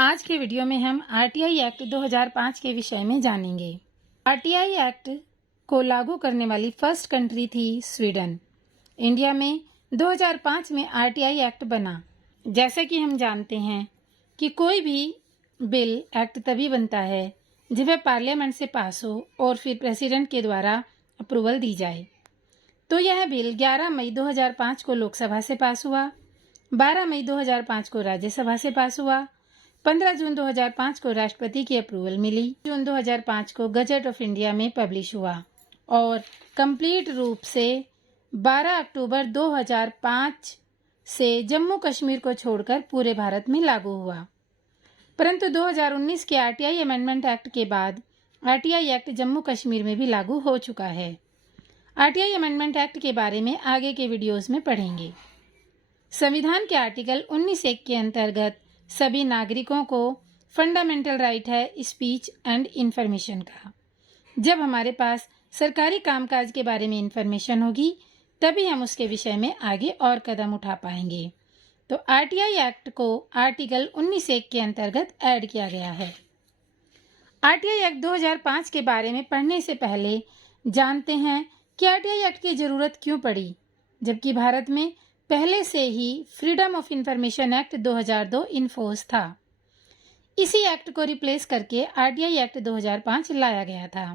आज के वीडियो में हम आरटीआई एक्ट 2005 के विषय में जानेंगे। आरटीआई एक्ट को लागू करने वाली फर्स्ट कंट्री थी स्वीडन। इंडिया में 2005 में आरटीआई एक्ट बना। जैसे कि हम जानते हैं कि कोई भी बिल एक्ट तभी बनता है जब वह पार्लियामेंट से पास हो और फिर प्रेसिडेंट के द्वारा अप्रूवल दी जाए। तो यह बिल 11 मई 2005 को लोकसभा से पास हुआ, 12 मई 2005 को राज्यसभा से पास हुआ, 15 जून 2005 को राष्ट्रपति की अप्रूवल मिली, जून 2005 को गजट ऑफ इंडिया में पब्लिश हुआ और कंप्लीट रूप से 12 अक्टूबर 2005 से जम्मू कश्मीर को छोड़कर पूरे भारत में लागू हुआ। परंतु 2019 के आरटीआई अमेंडमेंट एक्ट के बाद आरटीआई एक्ट जम्मू कश्मीर में भी लागू हो चुका है। आरटीआई अमेंडमेंट एक्ट के बारे में आगे के वीडियोस में पढ़ेंगे। संविधान के आर्टिकल 19(1) के अंतर्गत सभी नागरिकों को फंडामेंटल राइट है स्पीच एंड इंफॉर्मेशन का। जब हमारे पास सरकारी कामकाज के बारे में इंफॉर्मेशन होगी तभी हम उसके विषय में आगे और कदम उठा पाएंगे। तो आरटीआई एक्ट को आर्टिकल 19(1) के अंतर्गत ऐड किया गया है। आरटीआई एक्ट 2005 के बारे में पढ़ने से पहले जानते हैं कि आरटीआई एक्ट की जरूरत क्यों पड़ी, जबकि भारत में पहले से ही freedom of information act 2002 in force था। इसी एक्ट को रिप्लेस करके आरटीआई एक्ट 2005 लाया गया था।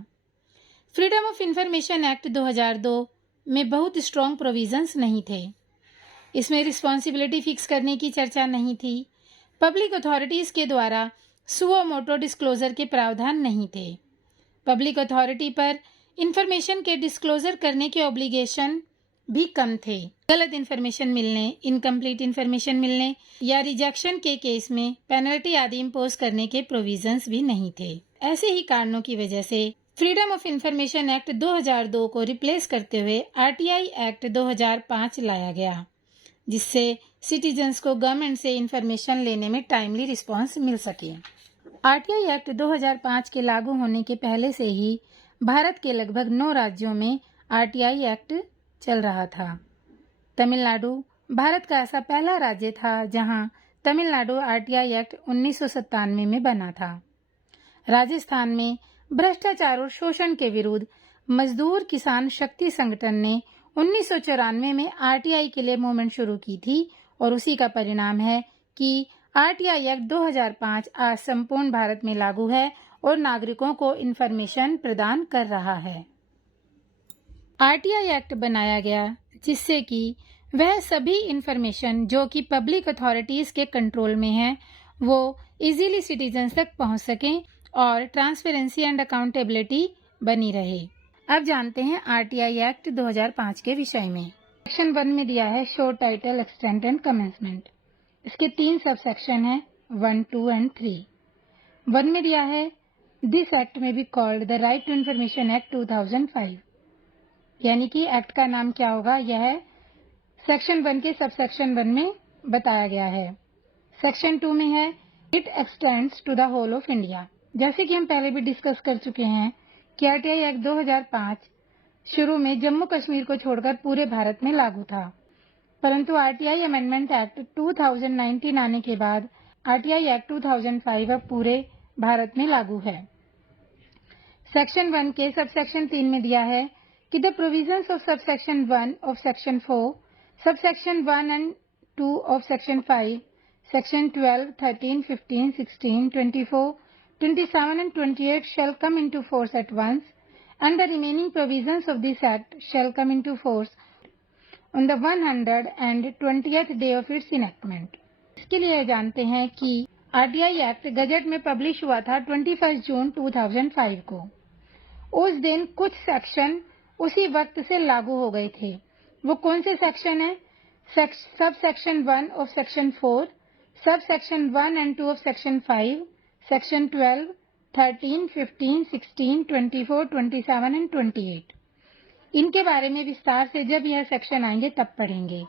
फ्रीडम ऑफ इंफॉर्मेशन एक्ट 2002 में बहुत स्ट्रॉन्ग प्रोविजंस नहीं थे। इसमें रिस्पॉन्सिबिलिटी फिक्स करने की चर्चा नहीं थी। पब्लिक अथॉरिटीज के द्वारा सुओ मोटो डिस्क्लोजर के प्रावधान नहीं थे। पब्लिक अथॉरिटी पर इंफॉर्मेशन के डिस्क्लोजर करने के ऑब्लिगेशन भी कम थे। गलत इन्फॉर्मेशन मिलने, इनकम्प्लीट इन्फॉर्मेशन मिलने या रिजेक्शन के केस में पेनल्टी आदि इम्पोज करने के प्रोविजंस भी नहीं थे। ऐसे ही कारणों की वजह से फ्रीडम ऑफ इंफॉर्मेशन एक्ट 2002 को रिप्लेस करते हुए आरटीआई एक्ट 2005 लाया गया, जिससे सिटीजन्स को गवर्नमेंट से इंफॉर्मेशन लेने में टाइमली रिस्पॉन्स मिल सके। आरटीआई एक्ट 2005 के लागू होने के पहले से ही भारत के लगभग 9 राज्यों में आरटीआई एक्ट चल रहा था। तमिलनाडु भारत का ऐसा पहला राज्य था जहां तमिलनाडु आरटीआई एक्ट 1997 में बना था। राजस्थान में भ्रष्टाचार और शोषण के विरुद्ध मजदूर किसान शक्ति संगठन ने 1994 में आरटीआई के लिए मूवमेंट शुरू की थी और उसी का परिणाम है कि आरटीआई एक्ट 2005 आज संपूर्ण भारत में लागू है और नागरिकों को इंफॉर्मेशन प्रदान कर रहा है। आरटीआई एक्ट बनाया गया जिससे कि वह सभी इंफॉर्मेशन जो कि पब्लिक अथॉरिटीज के कंट्रोल में है वो इजीली सिटीजन्स तक पहुंच सकें और ट्रांसपेरेंसी एंड अकाउंटेबिलिटी बनी रहे। अब जानते हैं आरटीआई एक्ट 2005 के विषय में। सेक्शन 1 में दिया है show title, extent and commencement. इसके 3 सब सेक्शन है 1, 2 एंड 3। 1 में दिया है दिस एक्ट में be called the right to information act 2005, यानी कि एक्ट का नाम क्या होगा यह सेक्शन 1 के सब सेक्शन 1 में बताया गया है। सेक्शन 2 में है it extends to the whole of India. जैसे कि हम पहले भी डिस्कस कर चुके हैं कि आरटीआई एक्ट 2005 शुरू में जम्मू कश्मीर को छोड़कर पूरे भारत में लागू था, परंतु आरटीआई अमेंडमेंट एक्ट 2019 आने के बाद आरटीआई एक्ट 2005 अब पूरे भारत में लागू है। सेक्शन 1 के सब सेक्शन 3 में दिया है कि the provisions of subsection 1 of section 4, subsection 1 and 2 of section 5, section 12, 13, 15, 16, 24, 27 and 28 shall come into force at once, and the remaining provisions of this act shall come into force on the 120th day of its enactment. इसके लिए जानते हैं कि RTI act gazette में publish हुआ था 21 जून 2005 को। उस दिन कुछ सेक्शन उसी वक्त से लागू हो गए थे। वो कौन से सेक्शन है? सब सेक्शन 1 ऑफ सेक्शन 4, सब section 1 and 2 of section 5, section 12, 13, 15, 16, 24, 27 and 28। इनके बारे में विस्तार से जब यह सेक्शन आएंगे तब पढ़ेंगे।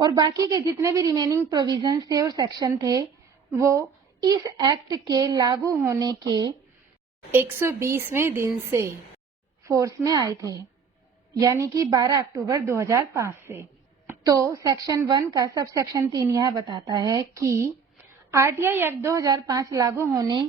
और बाकी के जितने भी रिमेनिंग प्रोविजंस थे और सेक्शन थे वो इस एक्ट के लागू होने के 120वें दिन से फोर्स में आए थे, यानी कि 12 अक्टूबर 2005 से। तो सेक्शन 1 का सब सेक्शन 3 यह बताता है कि आरटीआई एक्ट 2005 लागू होने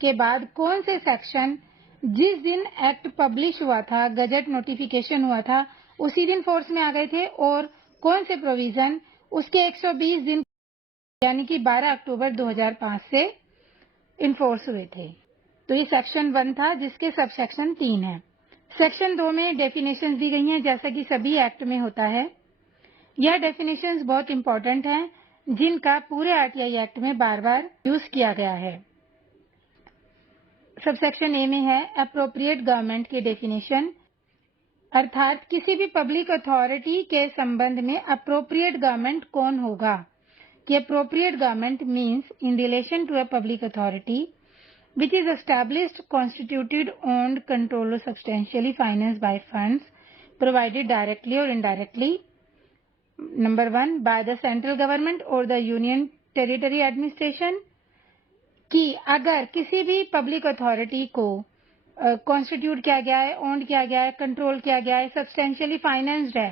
के बाद कौन से सेक्शन जिस दिन एक्ट पब्लिश हुआ था, गजट नोटिफिकेशन हुआ था, उसी दिन फोर्स में आ गए थे, और कौन से प्रोविजन उसके 120 दिन यानी कि 12 अक्टूबर 2005 से इन्फोर्स हुए थे। तो ये सेक्शन 1 था, जिसके सब सेक्शन 3 है। सेक्शन 2 में डेफिनेशंस दी गई हैं, जैसा कि सभी एक्ट में होता है। यह डेफिनेशंस बहुत इंपॉर्टेंट हैं, जिनका पूरे आरटीआई एक्ट में बार बार यूज किया गया है। सबसेक्शन ए में है अप्रोप्रिएट गवर्नमेंट की डेफिनेशन, अर्थात किसी भी पब्लिक अथॉरिटी के संबंध में अप्रोप्रिएट गवर्नमेंट कौन होगा। कि appropriate government means in relation to a public authority which is established, constituted, owned, controlled or substantially financed by funds provided directly or indirectly, number 1 by the central government or the union territory administration, कि अगर किसी भी public authority को constitute किया गया है, owned किया गया है, कंट्रोल किया गया है, सब्सटेंशियली फाइनेंस्ड है,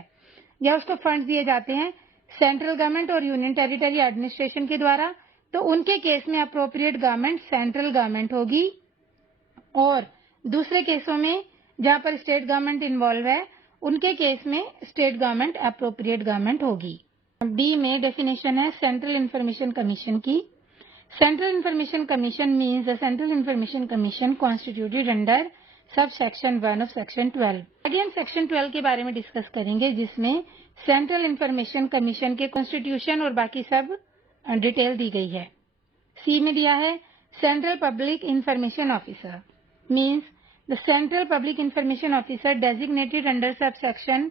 या उसको फंड्स दिए जाते हैं सेंट्रल गवर्नमेंट और यूनियन टेरिटरी एडमिनिस्ट्रेशन के द्वारा, तो उनके केस में अप्रोप्रिएट गवर्नमेंट सेंट्रल गवर्नमेंट होगी। और दूसरे केसों में जहां पर स्टेट गवर्नमेंट इन्वॉल्व है, उनके केस में स्टेट गवर्नमेंट अप्रोप्रिएट गवर्नमेंट होगी। डी में डेफिनेशन है सेंट्रल इंफॉर्मेशन कमीशन की। Central information commission means the central information commission constituted under sub section 1 of section 12। आगे हम सेक्शन 12 के बारे में डिस्कस करेंगे, जिसमें सेंट्रल इंफॉर्मेशन कमीशन के कॉन्स्टिट्यूशन और बाकी सब डिटेल दी गई है। सी में दिया है central public information officer means the central public information officer designated under sub section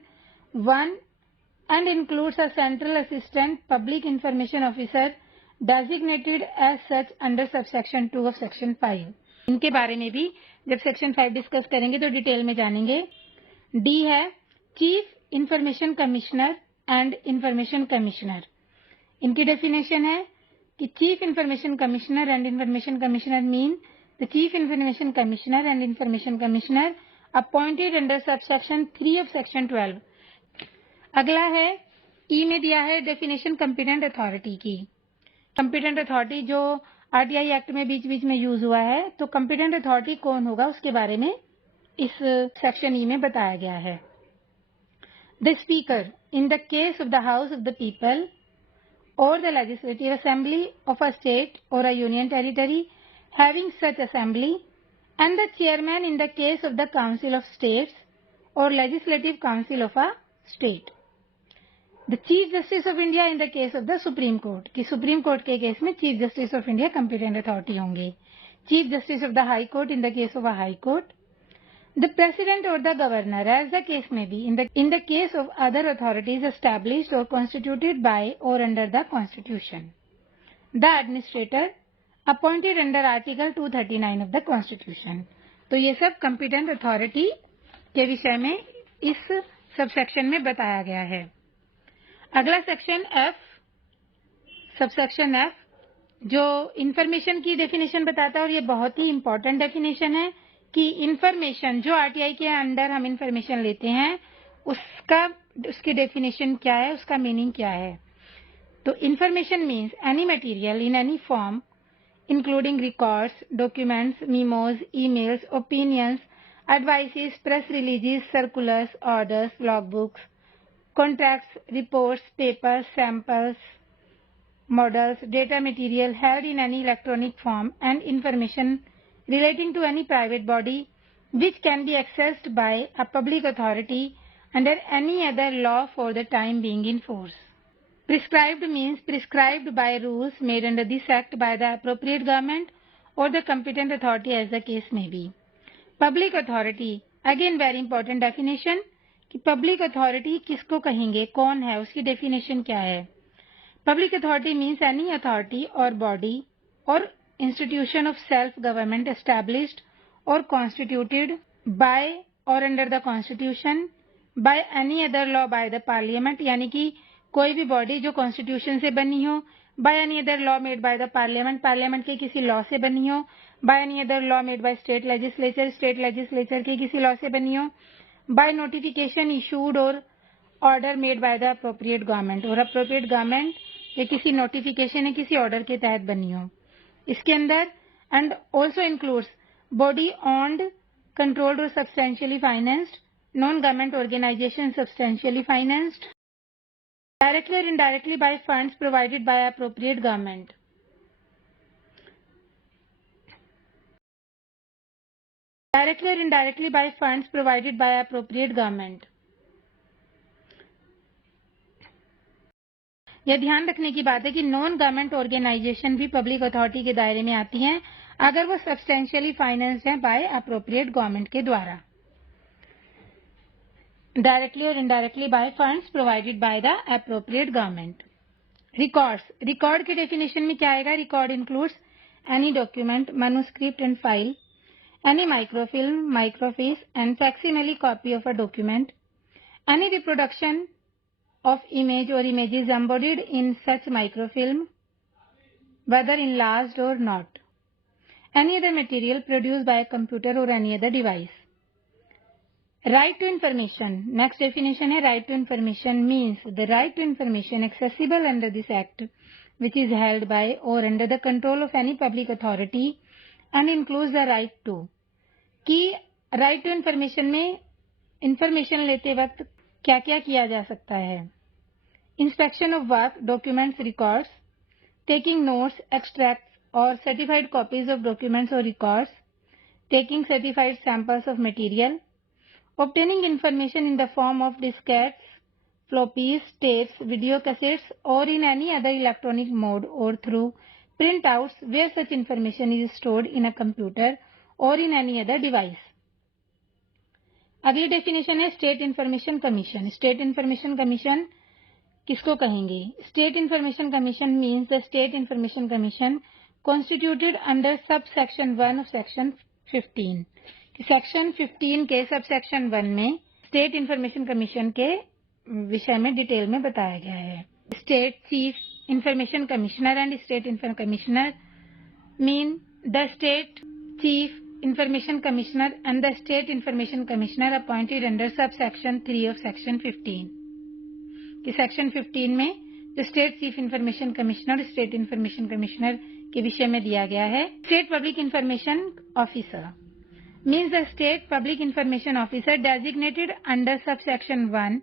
1 and includes a central assistant public information officer designated as such under sub section 2 of section 5। इनके बारे में भी जब सेक्शन 5 डिस्कस करेंगे तो detail में जानेंगे। D है chief information commissioner and information commissioner. इनकी डेफिनेशन है कि chief information commissioner and information commissioner mean the chief information commissioner and information commissioner appointed under sub section 3 of section 12। अगला है ई में दिया है डेफिनेशन कॉम्पिटेंट अथॉरिटी की। कॉम्पिटेंट अथॉरिटी जो आरटीआई एक्ट में बीच बीच में यूज हुआ है, तो कॉम्पिटेंट अथॉरिटी कौन होगा उसके बारे में इस सेक्शन ई में बताया गया है। The speaker in the case of the house of the people or the legislative assembly of a state or a union territory having such assembly, and the chairman in the case of the council of states or legislative council of a state. The chief justice of India in the case of the supreme court, कि supreme court के case में chief justice of India competent authority होंगे। chief justice of the high court in the case of a high court, the president or the governor as the case may be in the case of other authorities established or constituted by or under the constitution, the administrator appointed under article 239 of the constitution। तो ये सब competent authority के विषय में इस subsection में बताया गया है। अगला सेक्शन एफ, सबसेक्शन एफ जो इंफॉर्मेशन की डेफिनेशन बताता है, और ये बहुत ही इंपॉर्टेंट डेफिनेशन है कि इंफॉर्मेशन जो आरटीआई के अंडर हम इंफॉर्मेशन लेते हैं उसकी डेफिनेशन क्या है, उसका मीनिंग क्या है। तो information means any material in any form including records, documents, memos, emails, opinions, advices, press releases, circulars, orders, log books, contracts, reports, papers, samples, models, data material held in any electronic form, and information relating to any private body which can be accessed by a public authority under any other law for the time being in force. Prescribed means prescribed by rules made under this act by the appropriate government or the competent authority as the case may be. Public authority, again very important definition कि public authority किसको कहेंगे, कौन है, उसकी definition क्या है। Public authority means any authority or body or institution of self-government established or constituted by or under the constitution, by any other law by the parliament, यानी कि कोई भी बॉडी जो कॉन्स्टिट्यूशन से बनी हो, by any other law made by the parliament, parliament के किसी लॉ से बनी हो, by any other law made by state legislature, state legislature के किसी लॉ से बनी हो, by notification issued or order made by the appropriate government, और appropriate government या किसी नोटिफिकेशन या किसी ऑर्डर के तहत बनी हो। इसके अंदर and also includes body owned, controlled और substantially financed, non government organisation substantially financed, directly or indirectly by funds provided by appropriate government. Directly or indirectly by funds provided by appropriate government. यह ध्यान रखने की बात है कि non government organisation भी public authority के दायरे में आती हैं अगर वो सब्सटेंशियली फाइनेंस्ड हैं बाय अप्रोप्रिएट गवर्नमेंट के द्वारा। Directly or indirectly by funds provided by the appropriate government. Records. Record की definition में क्या आएगा? Record includes any document, manuscript and file, any microfilm, microfiche and facsimile copy of a document, any reproduction of image or images embodied in such microfilm, whether enlarged or not, any other material produced by a computer or any other device. Right to information. Next definition है right to information means the right to information accessible under this act which is held by or under the control of any public authority and includes the right to कि right to information में information लेते वक्त क्या क्या किया जा सकता है? Inspection of work, documents, records, taking notes, extracts or certified copies of documents or records, taking certified samples of material, obtaining information in the form of diskettes, floppies, tapes, video cassettes or in any other electronic mode or through printouts where such information is stored in a computer or in any other device. अगली definition है state information commission. State information commission किसको कहेंगे? State information commission means the state information commission constituted under sub section 1 of section 15। Section 15 के सब section 1 में state information commission के विषय में डिटेल में बताया गया है। State chief information commissioner and state information commissioner mean the state chief information commissioner and the state information commissioner appointed under sub section 3 of section 15। कि सेक्शन 15 में जो state chief information commissioner state information commissioner के विषय में दिया गया है। State public information officer means the state public information officer designated under subsection 1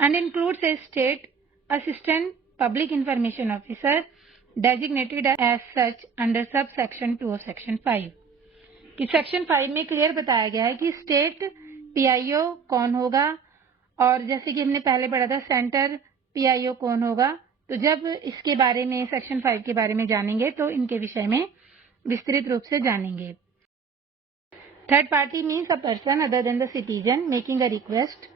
and includes a state assistant public information officer designated as such under subsection 2 of section 5। कि section 5 में clear बताया गया है कि स्टेट पीआईओ कौन होगा और जैसे कि हमने पहले पढ़ा था सेंटर पीआईओ कौन होगा। तो जब इसके बारे में सेक्शन 5 के बारे में जानेंगे तो इनके विषय में विस्तृत रूप से जानेंगे। Third party means a person other than the citizen making a request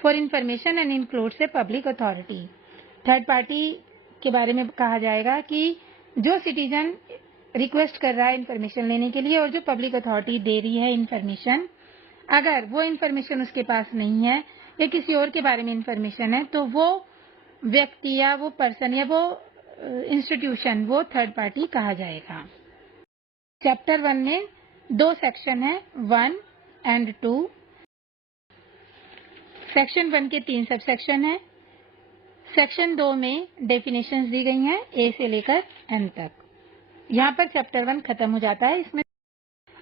for information and includes a public authority। Third party के बारे में कहा जाएगा कि जो सिटीजन रिक्वेस्ट कर रहा है इन्फॉर्मेशन लेने के लिए और जो पब्लिक अथॉरिटी दे रही है इन्फॉर्मेशन, अगर वो इन्फॉर्मेशन उसके पास नहीं है या किसी और के बारे में इन्फॉर्मेशन है तो वो व्यक्ति या वो पर्सन या वो इंस्टीट्यूशन वो थर्ड पार्टी कहा जाएगा। चैप्टर 1 में 2 सेक्शन है 1 एंड 2। सेक्शन 1 के 3 सब सेक्शन है। सेक्शन 2 में डेफिनेशंस दी गई हैं ए से लेकर एन तक। यहाँ पर चैप्टर 1 खत्म हो जाता है। इसमें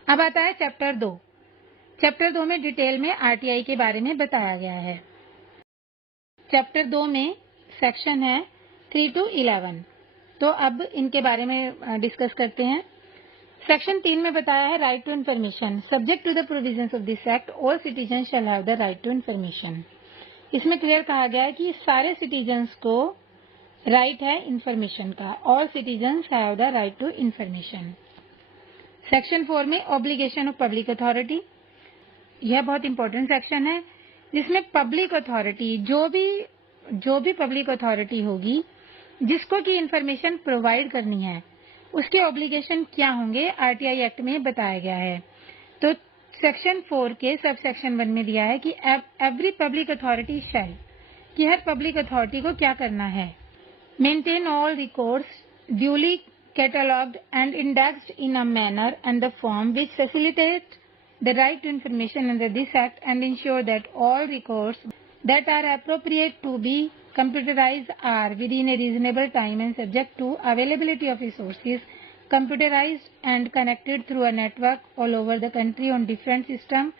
अब आता है चैप्टर 2। चैप्टर 2 में डिटेल में आरटीआई के बारे में बताया गया है। चैप्टर 2 में सेक्शन है 3 to 11। तो अब इनके बारे में डिस्कस करते हैं। सेक्शन 3 में बताया है right to information. Subject to the provisions of this act all citizen shall have the right to information. इसमें क्लियर कहा गया है कि सारे सिटीजन्स को राइट है इन्फॉर्मेशन का। All citizens have the right to information. Section 4 में ऑब्लिगेशन ऑफ पब्लिक अथॉरिटी, यह बहुत इंपॉर्टेंट सेक्शन है जिसमें पब्लिक अथॉरिटी जो भी पब्लिक अथॉरिटी होगी जिसको की इन्फॉर्मेशन प्रोवाइड करनी है उसके ऑब्लिगेशन क्या होंगे आरटीआई एक्ट में बताया गया है। तो सेक्शन 4 के सब सेक्शन 1 में दिया है कि एवरी पब्लिक अथॉरिटी शैल, कि हर पब्लिक अथॉरिटी को क्या करना है, maintain all records duly catalogued and indexed in a manner and the form which facilitate the right to information under this act and ensure that all records that are appropriate to be computerized are within a reasonable time and subject to availability of resources, computerized and connected through a network all over the country on different systems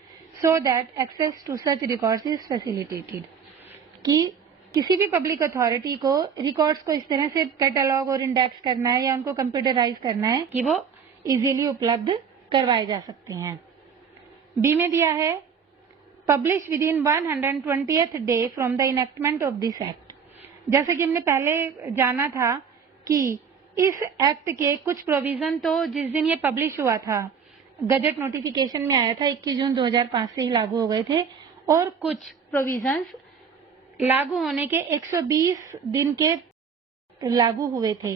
so that access to such records is facilitated. कि किसी भी public authority को records को इस तरह से catalogue और index करना है या उनको कंप्यूटराइज करना है कि वो इजीली उपलब्ध करवाए जा सकते हैं। बी में दिया है publish with in 120th day from the enactment of this act. जैसे कि हमने पहले जाना था कि इस एक्ट के कुछ प्रोविजन तो जिस दिन ये पब्लिश हुआ था गजट नोटिफिकेशन में आया था 21 जून 2005 से ही लागू हो गए थे और कुछ प्रोविजंस लागू होने के 120 दिन के लागू हुए थे।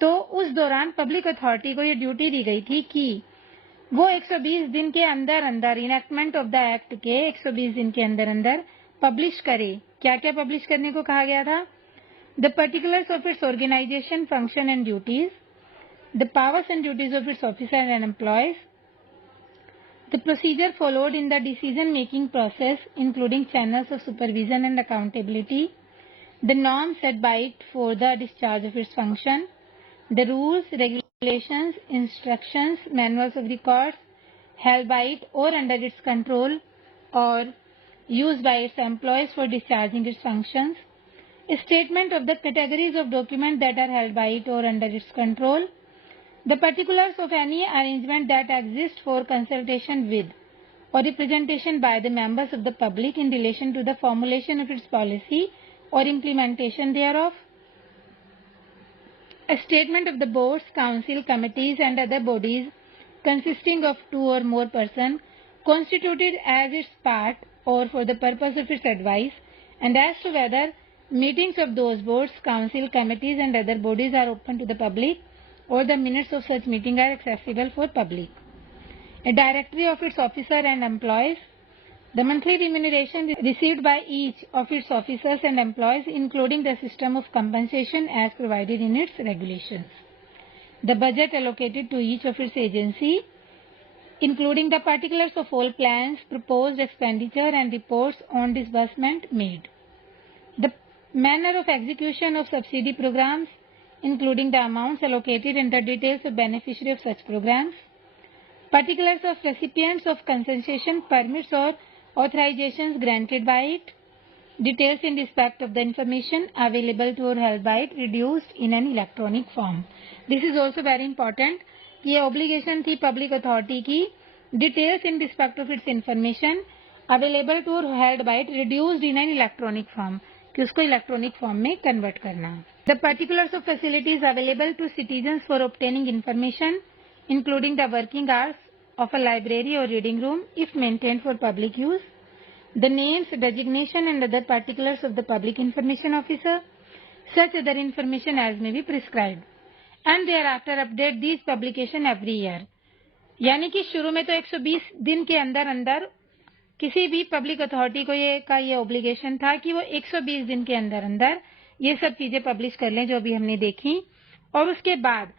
तो उस दौरान पब्लिक अथॉरिटी को ये ड्यूटी दी गई थी कि वो 120 दिन के अंदर अंदर इनेक्टमेंट ऑफ द एक्ट के 120 दिन के अंदर अंदर पब्लिश करे। क्या क्या पब्लिश करने को कहा गया था? The particulars of its organisation, function and duties, the powers and duties of its officer and employees, the procedure followed in the decision-making process, including channels of supervision and accountability, the norms set by it for the discharge of its function, the rules, regulations, instructions, manuals of records held by it or under its control or used by its employees for discharging its functions, a statement of the categories of documents that are held by it or under its control, the particulars of any arrangement that exists for consultation with or representation by the members of the public in relation to the formulation of its policy or implementation thereof, a statement of the boards, council, committees and other bodies consisting of 2 or more persons constituted as its part or for the purpose of its advice, and as to whether meetings of those boards, council, committees and other bodies are open to the public or the minutes of such meeting are accessible for public, a directory of its officer and employees, the monthly remuneration received by each of its officers and employees, including the system of compensation as provided in its regulations, the budget allocated to each of its agency, including the particulars of all plans, proposed expenditure and reports on disbursement made, the manner of execution of subsidy programs, including the amounts allocated and the details of beneficiary of such programs, particulars of recipients of concession permits or authorizations granted by it, details in respect of the information available to or held by it reduced in an electronic form. This is also very important. ये obligation थी public authority की details in respect of its information available to or held by it reduced in an electronic form, कि उसको electronic form में convert करना। The particulars of facilities available to citizens for obtaining information including the working hours of a library और reading room if maintained for public use, the names, designation and other particulars of the public information officer, such other information as may be prescribed and thereafter update these publication every year. यानी कि शुरू में तो 120 दिन के अंदर अंदर किसी भी पब्लिक अथॉरिटी को ये ऑब्लिगेशन था कि वो 120 दिन के अंदर अंदर ये सब चीजें पब्लिश कर लें जो भी हमने देखी, और उसके बाद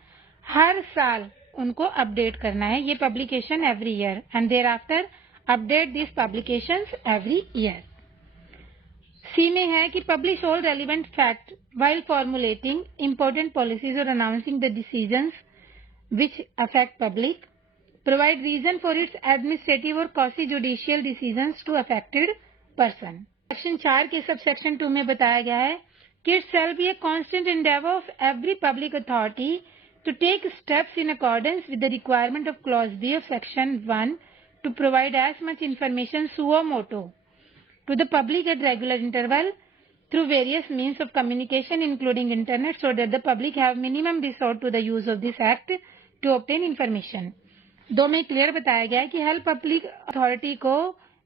हर साल उनको अपडेट करना है ये publication every year and thereafter update this publications every year. C में है कि publish all relevant fact while formulating important policies और announcing the decisions which affect public, provide reason for its administrative or quasi-judicial decisions to affected person. Section 4 के सब section 2 में बताया गया है कि it shall be a constant endeavor of every public authority to take steps in accordance with the requirement of clause B of section 1 to provide as much information suo motu to the public at regular interval through various means of communication including internet so that the public have minimum resort to the use of this act to obtain information. 2 में clear बताया गया है कि help public authority को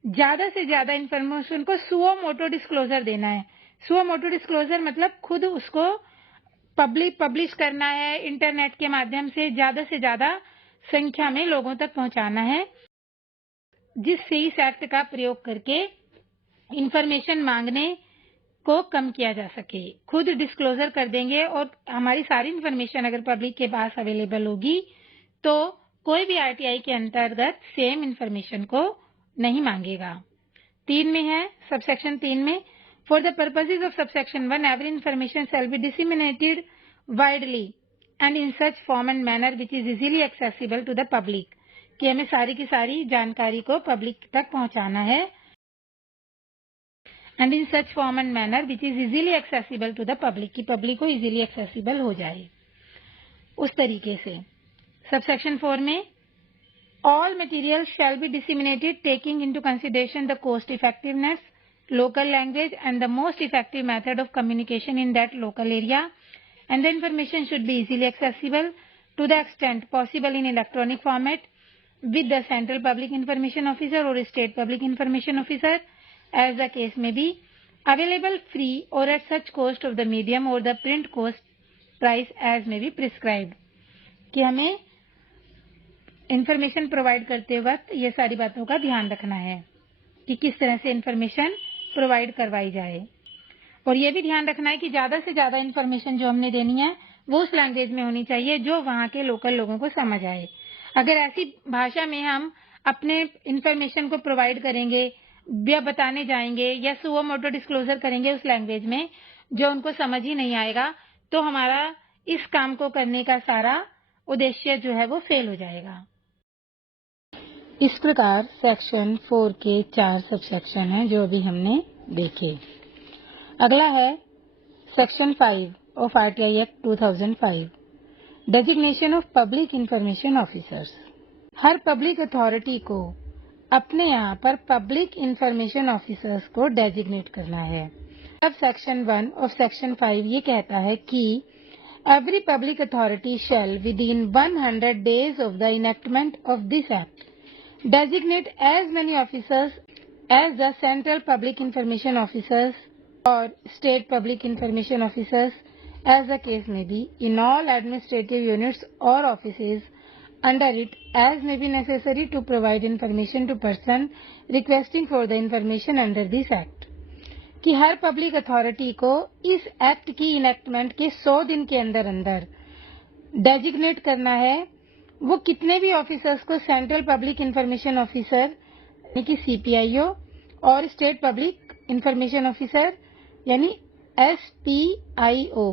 ज्यादा से ज्यादा information को सुओ मोटो डिस्क्लोजर देना है। सुओ मोटो डिस्क्लोजर मतलब खुद उसको पब्लिश करना है, इंटरनेट के माध्यम से ज्यादा संख्या में लोगों तक पहुंचाना है, जिससे इस एक्ट का प्रयोग करके इंफॉर्मेशन मांगने को कम किया जा सके। खुद डिस्क्लोजर कर देंगे और हमारी सारी इंफॉर्मेशन अगर पब्लिक के पास अवेलेबल होगी तो कोई भी आरटीआई के अंतर्गत सेम इंफॉर्मेशन को नहीं मांगेगा। 3 में है सबसेक्शन 3 में For the purposes of subsection 1, every information shall be disseminated widely and in such form and manner which is easily accessible to the public. कि हमें सारी की सारी जानकारी को पब्लिक तक पहुंचाना है. And in such form and manner which is easily accessible to the public, कि पब्लिक को easily accessible हो जाए उस तरीके से. Subsection 4 में all materials shall be disseminated taking into consideration the cost effectiveness, local language and the most effective method of communication in that local area, and the information should be easily accessible to the extent possible in electronic format with the central public information officer or state public information officer as the case may be, available free or at such cost of the medium or the print cost price as may be prescribed. कि हमें information provide करते वक्त ये सारी बातों का ध्यान रखना है कि किस तरह से इंफॉर्मेशन प्रोवाइड करवाई जाए, और ये भी ध्यान रखना है कि ज्यादा से ज्यादा इंफॉर्मेशन जो हमने देनी है वो उस लैंग्वेज में होनी चाहिए जो वहाँ के लोकल लोगों को समझ आए. अगर ऐसी भाषा में हम अपने इंफॉर्मेशन को प्रोवाइड करेंगे या बताने जाएंगे या सुओ मोटो डिस्क्लोजर करेंगे उस लैंग्वेज में जो उनको समझ ही नहीं आएगा, तो हमारा इस काम को करने का सारा उद्देश्य जो है वो फेल हो जाएगा. इस प्रकार सेक्शन 4 के 4 सबसेक्शन हैं जो अभी हमने देखे. अगला है section 5 of RTI act 2005, designation of public information officers. Her public authority को अपने यहाँ पर पब्लिक इंफॉर्मेशन ऑफिसर्स को डेजिग्नेट करना है. अब सेक्शन 1 ऑफ सेक्शन 5 ये कहता है कि every public authority shell with in 100 days of the enactment of this act designate as many officers as the central public information officers or state public information officers as the case may be in all administrative units or offices under it as may be necessary to provide information to person requesting for the information under this act. कि हर public authority को इस act की enactment के 100 दिन के अंदर अंदर डेजिग्नेट करना है वो कितने भी ऑफिसर्स को सेंट्रल पब्लिक इंफॉर्मेशन ऑफिसर यानी कि सीपीआईओ और स्टेट पब्लिक इंफॉर्मेशन ऑफिसर यानी एसपीआईओ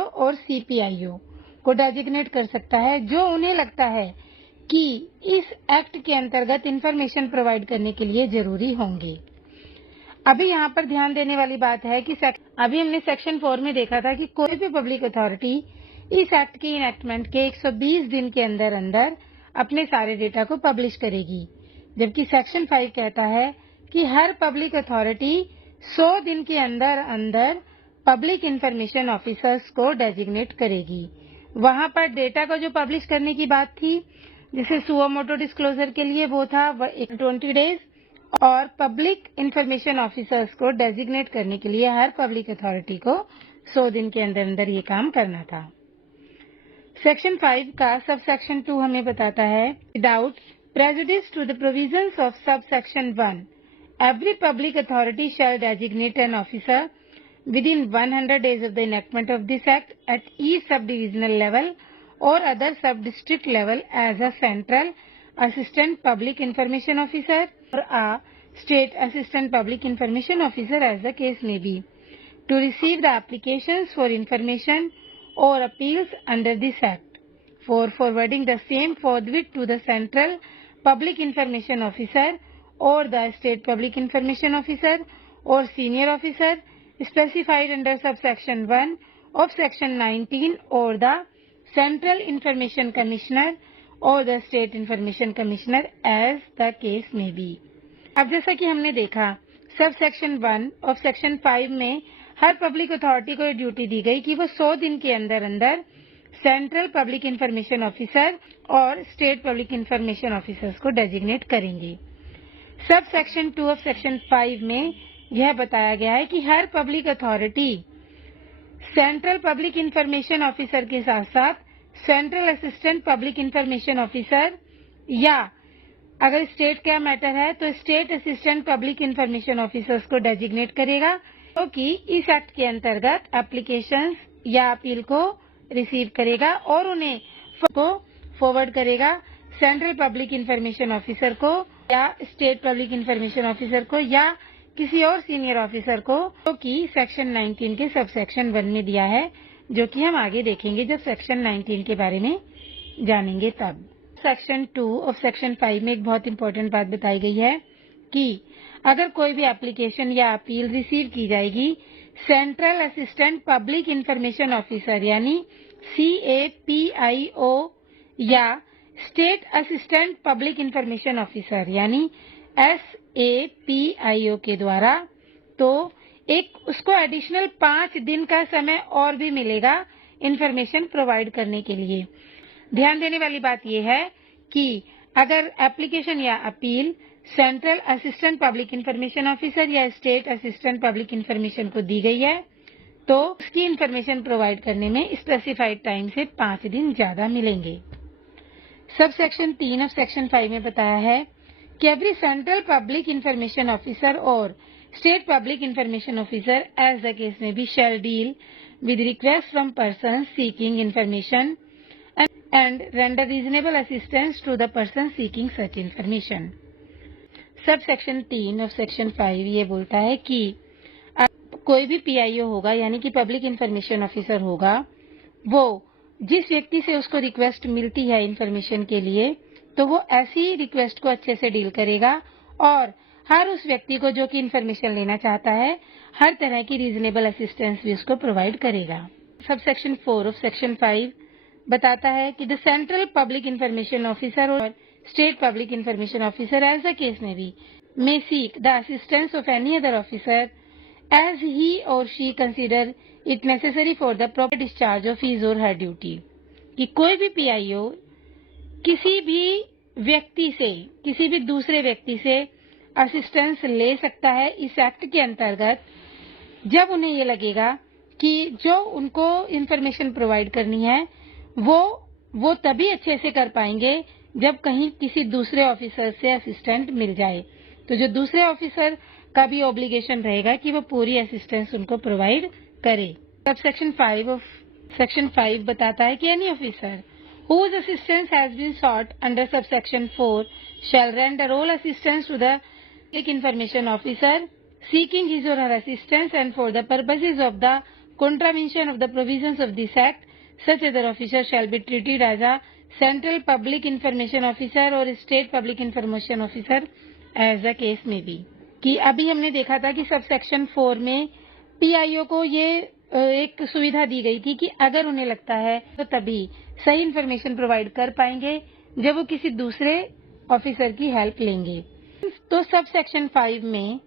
और सीपीआईओ को डेजिग्नेट कर सकता है जो उन्हें लगता है कि इस एक्ट के अंतर्गत इंफॉर्मेशन प्रोवाइड करने के लिए जरूरी होंगे. अभी यहाँ पर ध्यान देने वाली बात है कि अभी हमने सेक्शन 4 में देखा था कि कोई भी पब्लिक अथॉरिटी इस एक्ट की इनेक्टमेंट के 120 दिन के अंदर अंदर अपने सारे डेटा को पब्लिश करेगी, जबकि सेक्शन 5 कहता है कि हर पब्लिक अथॉरिटी 100 दिन के अंदर अंदर पब्लिक इंफॉर्मेशन ऑफिसर्स को डेजिग्नेट करेगी. वहां पर डेटा को जो पब्लिश करने की बात थी जैसे सुओ मोटो डिस्क्लोजर के लिए वो था 20 days, और पब्लिक इंफॉर्मेशन ऑफिसर्स को डेजिग्नेट करने के लिए हर पब्लिक अथॉरिटी को 100 दिन के अंदर अंदर ये काम करना था. सेक्शन 5 का सब सेक्शन 2 हमें बताता है without prejudice to the provisions of sub section 1 every public authority shall designate an officer within 100 days of the enactment of this act at each sub divisional level और other sub district level as a central assistant public information officer और a state assistant public information officer as the case may be to receive the applications for information or appeals under this act, for forwarding the same forthwith to the central public information officer or the state public information officer or senior officer specified under subsection 1 of section 19 or the central information commissioner or the state information commissioner as the case may be. अब जैसा कि हमने देखा सब section 1 of section 5 में हर public authority को duty दी गई कि वो 100 दिन के अंदर अंदर सेंट्रल पब्लिक इंफॉर्मेशन ऑफिसर और स्टेट पब्लिक इंफॉर्मेशन ऑफिसर्स को डेजिग्नेट करेंगे. सब सेक्शन 2 ऑफ सेक्शन 5 में यह बताया गया है कि हर public authority central public information officer के साथ साथ central assistant public information officer या अगर स्टेट का मैटर है तो state assistant public information officers को डेजिग्नेट करेगा कि इस एक्ट के अंतर्गत एप्लीकेशंस या अपील को रिसीव करेगा और उन्हें फॉरवर्ड करेगा सेंट्रल पब्लिक इंफॉर्मेशन ऑफिसर को या स्टेट पब्लिक इंफॉर्मेशन ऑफिसर को या किसी और सीनियर ऑफिसर को, जो कि सेक्शन 19 के सब सेक्शन 1 में दिया है, जो कि हम आगे देखेंगे जब सेक्शन 19 के बारे में जानेंगे तब। सेक्शन 2 ऑफ सेक्शन 5 में एक बहुत इंपॉर्टेंट बात बताई गई है कि अगर कोई भी एप्लीकेशन या अपील रिसीव की जाएगी, central assistant public information officer यानी CAPIO या state assistant public information officer यानी SAPIO के द्वारा, तो उसको एडिशनल 5 दिन का समय और भी मिलेगा इंफॉर्मेशन प्रोवाइड करने के लिए। ध्यान देने वाली बात यह है कि अगर एप्लीकेशन या appeal central assistant public information officer या स्टेट असिस्टेंट पब्लिक इंफॉर्मेशन को दी गई है, तो उसकी इंफॉर्मेशन प्रोवाइड करने में स्पेसिफाइड टाइम से 5 दिन ज्यादा मिलेंगे। सब सेक्शन 3 ऑफ सेक्शन 5 में बताया है कि every central public information officer और state public information officer as the case में भी shall deal with request from person seeking information and render reasonable assistance to the person seeking such information। सब section 3 of section 5 ये बोलता है कि कोई भी PIO होगा यानी कि पब्लिक इंफॉर्मेशन ऑफिसर होगा, वो जिस व्यक्ति से उसको रिक्वेस्ट मिलती है इंफॉर्मेशन के लिए, तो वो ऐसी रिक्वेस्ट को अच्छे से डील करेगा और हर उस व्यक्ति को जो कि इंफॉर्मेशन लेना चाहता है, हर तरह की रीजनेबल असिस्टेंस भी उसको प्रोवाइड करेगा। सब सेक्शन 4 ऑफ सेक्शन 5 बताता है कि the central public information officer और state public information officer as the case में भी may seek the assistance of any other officer as he और she consider it necessary for the proper discharge of his और her duty. कि कोई भी PIO किसी भी व्यक्ति से, किसी भी दूसरे व्यक्ति से असिस्टेंस ले सकता है इस एक्ट के अंतर्गत, जब उन्हें ये लगेगा कि जो उनको इंफॉर्मेशन प्रोवाइड करनी है वो तभी अच्छे से कर पाएंगे जब कहीं किसी दूसरे ऑफिसर से असिस्टेंट मिल जाए। तो जो दूसरे ऑफिसर का भी ऑब्लिगेशन रहेगा कि वो पूरी असिस्टेंस उनको प्रोवाइड करे। सब सेक्शन 5 ऑफ सेक्शन 5 बताता है कि any officer whose assistance has been sought under subsection 4 shall render all assistance to the public information officer seeking his or her assistance, and for the purposes of the contravention of the provisions of this act, such other officer shall be treated as a central public information officer or state public information officer as the case may be। कि अभी हमने देखा था कि sub section 4 में PIO को ये एक सुविधा दी गई थी कि अगर उन्हें लगता है तो तभी सही इंफॉर्मेशन प्रोवाइड कर पाएंगे जब वो किसी दूसरे ऑफिसर की हेल्प लेंगे। तो सब सेक्शन 5 में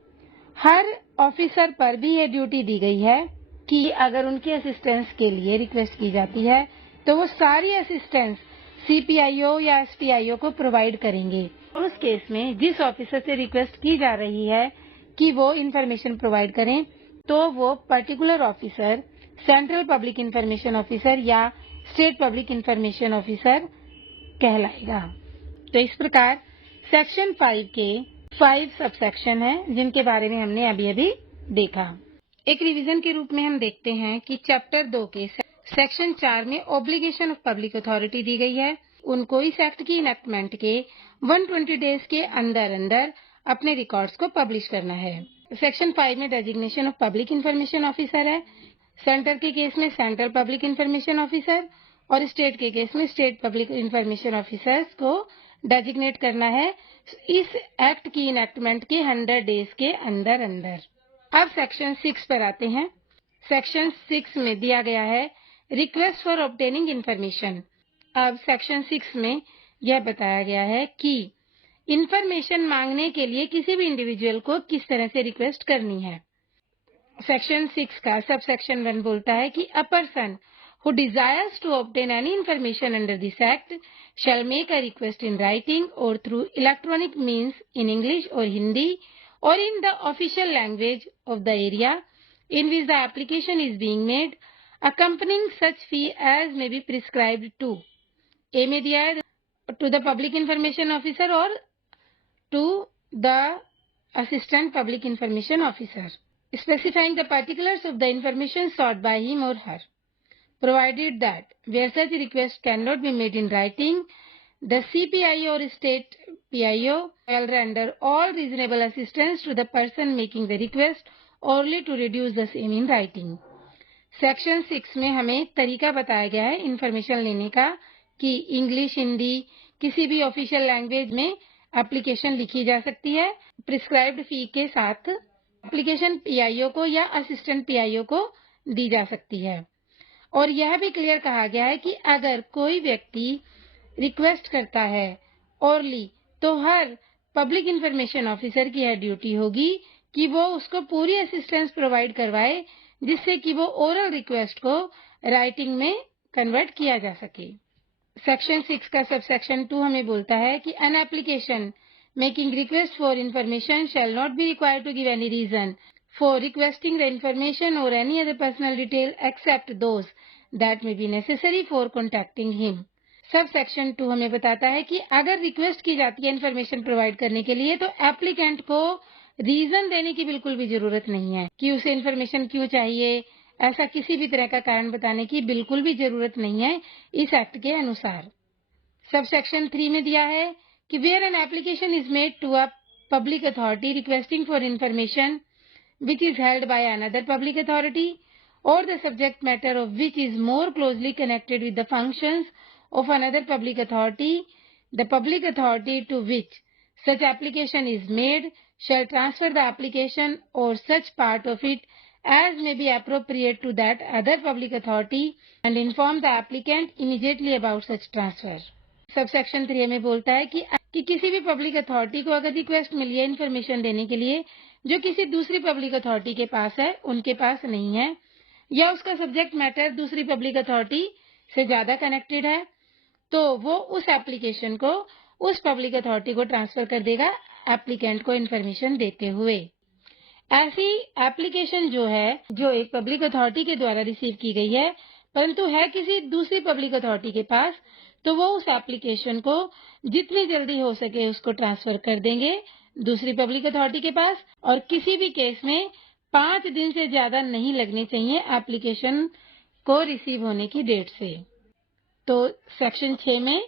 हर ऑफिसर पर भी ये ड्यूटी दी गई है कि अगर उनकी असिस्टेंस के लिए रिक्वेस्ट की जाती है तो वो सारी असिस्टेंस CPIO या SPIO को प्रोवाइड करेंगे। और उस केस में जिस ऑफिसर से रिक्वेस्ट की जा रही है कि वो इंफॉर्मेशन प्रोवाइड करें, तो वो particular officer central public information officer या स्टेट पब्लिक इंफॉर्मेशन ऑफिसर कहलाएगा। तो इस प्रकार सेक्शन 5 के 5 सब सेक्शन हैं जिनके बारे में हमने अभी अभी देखा। एक रिवीजन के रूप में हम देखते हैं कि चैप्टर 2 के सेक्शन 4 में ऑब्लिगेशन ऑफ पब्लिक अथॉरिटी दी गई है। उनको इस एक्ट की इनेक्टमेंट के 120 डेज के अंदर अंदर अपने रिकॉर्ड्स को पब्लिश करना है। सेक्शन 5 में designation of public information officer है। सेंटर के केस में सेंट्रल पब्लिक इंफॉर्मेशन ऑफिसर और स्टेट के केस में स्टेट पब्लिक इंफॉर्मेशन ऑफिसर्स को डेजिग्नेट करना है इस एक्ट की इनेक्टमेंट के 100 डेज के अंदर अंदर। अब सेक्शन 6 पर आते हैं। सेक्शन 6 में दिया गया है रिक्वेस्ट फॉर ऑब्टेनिंग इंफॉर्मेशन। अब सेक्शन 6 में यह बताया गया है कि इंफॉर्मेशन मांगने के लिए किसी भी इंडिविजुअल को किस तरह से रिक्वेस्ट करनी है। सेक्शन 6 का सब सेक्शन 1 बोलता है कि a person who desires to obtain any information under this act shall make a request in writing or through electronic means in English or Hindi or in the official language of the area in which the application is being made, accompanying such fee as may be prescribed to A may दिया है to the public information officer or to the assistant public information officer, specifying the particulars of the information sought by him or her, provided that where such request cannot be made in writing, The CPIO or state PIO shall render all reasonable assistance to the person making the request orally to reduce the same in writing. Section 6 में हमें तरीका बताया गया है information लेने का कि English, Hindi, किसी भी ऑफिशियल लैंग्वेज में एप्लीकेशन लिखी जा सकती है प्रिस्क्राइब्ड फी के साथ। एप्लीकेशन पीआईओ को या असिस्टेंट पीआईओ को दी जा सकती है। और यह भी क्लियर कहा गया है कि अगर कोई व्यक्ति रिक्वेस्ट करता है ओरली तो हर पब्लिक इंफॉर्मेशन ऑफिसर की यह ड्यूटी होगी कि वो उसको पूरी असिस्टेंस प्रोवाइड करवाए जिससे कि वो ओरल रिक्वेस्ट को राइटिंग में कन्वर्ट किया जा सके। सेक्शन 6 का सब सेक्शन 2 हमें बोलता है कि an application making request for information shall not be required to give any reason for requesting the information और any other personal detail except those that may be necessary for contacting him. Sub section 2 हमें बताता है कि अगर request की जाती है information provide करने के लिए तो एप्लीकेंट को रीजन देने की बिल्कुल भी जरूरत नहीं है कि उसे इन्फॉर्मेशन क्यों चाहिए। ऐसा किसी भी तरह का कारण बताने की बिल्कुल भी जरूरत नहीं है इस एक्ट के अनुसार। सब सेक्शन 3 में दिया है कि where an application is made to a public authority requesting for information which is held by another public authority or the subject matter of which is more closely connected with the functions of another public authority, the public authority to which such application is made shall transfer the application or such part of it as may be appropriate to that other public authority and inform the applicant immediately about such transfer. Subsection 3 में बोलता है कि किसी भी public authority को अगर request मिली है information देने के लिए जो किसी दूसरी पब्लिक अथॉरिटी के पास है, उनके पास नहीं है, या उसका सब्जेक्ट मैटर दूसरी पब्लिक अथॉरिटी से ज्यादा कनेक्टेड है, तो वो उस एप्लीकेशन को उस पब्लिक अथॉरिटी को ट्रांसफर कर देगा एप्लीकेंट को इन्फॉर्मेशन देते हुए। ऐसी एप्लीकेशन जो है जो एक पब्लिक अथॉरिटी के द्वारा रिसीव की गई है परंतु है किसी दूसरी पब्लिक अथॉरिटी के पास, तो वो उस एप्लीकेशन को जितनी जल्दी हो सके उसको ट्रांसफर कर देंगे दूसरी पब्लिक अथॉरिटी के पास। और किसी भी केस में 5 दिन से ज्यादा नहीं लगने चाहिए एप्लीकेशन को रिसीव होने की डेट से। तो सेक्शन 6 में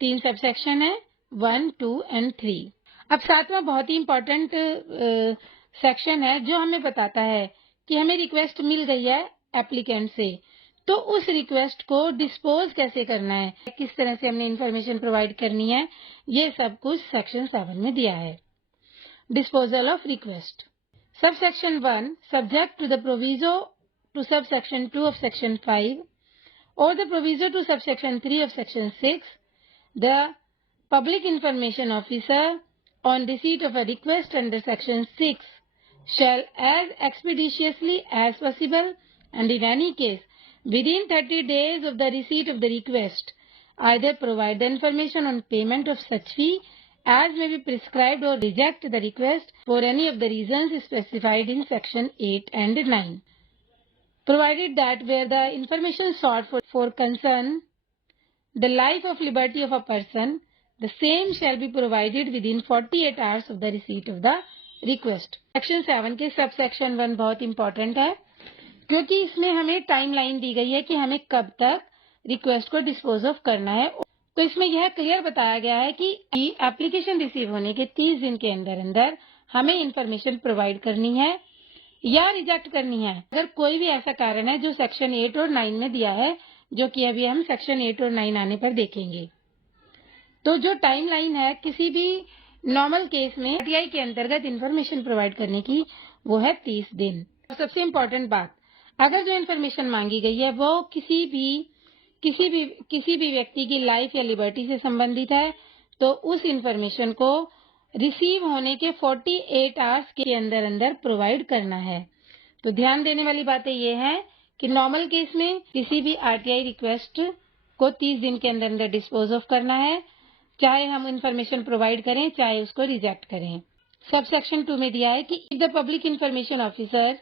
3 सब सेक्शन है 1, 2 एंड 3। अब 7वां बहुत ही इम्पोर्टेंट सेक्शन है जो हमें बताता है कि हमें रिक्वेस्ट मिल गई है एप्लीकेंट से, तो उस रिक्वेस्ट को डिस्पोज कैसे करना है, किस तरह से हमने इन्फॉर्मेशन प्रोवाइड करनी है, ये सब कुछ सेक्शन 7 में दिया है। Disposal of request. Subsection 1, subject to the proviso to subsection 2 of section 5 or the proviso to subsection 3 of section 6, the public information officer on receipt of a request under section 6 shall as expeditiously as possible and in any case within 30 days of the receipt of the request either provide the information on payment of such fee as may be prescribed or reject the request for any of the reasons specified in section 8 and 9. Provided that where the information sought for concern the life of liberty of a person, the same shall be provided within 48 hours of the receipt of the request. Section 7 के सब section 1 बहुत important है क्योंकि इसमें हमें timeline दी गई है कि हमें कब तक रिक्वेस्ट को डिस्पोज ऑफ करना है। तो इसमें यह क्लियर बताया गया है कि एप्लीकेशन रिसीव होने के 30 दिन के अंदर अंदर हमें इन्फॉर्मेशन प्रोवाइड करनी है या रिजेक्ट करनी है। अगर कोई भी ऐसा कारण है जो सेक्शन 8 और 9 में दिया है, जो कि अभी हम सेक्शन 8 और 9 आने पर देखेंगे। तो जो टाइमलाइन है किसी भी नॉर्मल केस में आरटीआई के अंतर्गत इन्फॉर्मेशन प्रोवाइड करने की वो है 30 दिन। सबसे इम्पोर्टेंट बात, अगर जो इन्फॉर्मेशन मांगी गई है वो किसी भी व्यक्ति की लाइफ या लिबर्टी से संबंधित है तो उस इन्फॉर्मेशन को रिसीव होने के 48 आवर्स के अंदर अंदर प्रोवाइड करना है। तो ध्यान देने वाली बातें ये हैं कि नॉर्मल केस में किसी भी आरटीआई रिक्वेस्ट को 30 दिन के अंदर अंदर डिस्पोज ऑफ करना है, चाहे हम इन्फॉर्मेशन प्रोवाइड करें चाहे उसको रिजेक्ट करें। सब सेक्शन 2 में दिया है कि if the public information officer